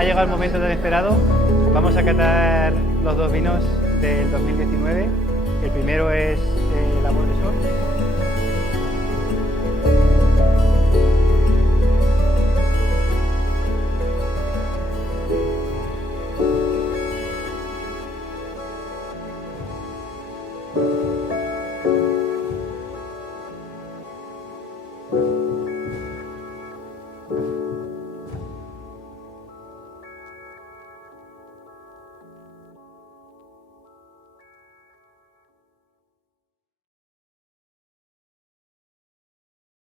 Ha llegado el momento tan esperado. Vamos a catar los dos vinos del 2019. El primero es el Amor de Sol.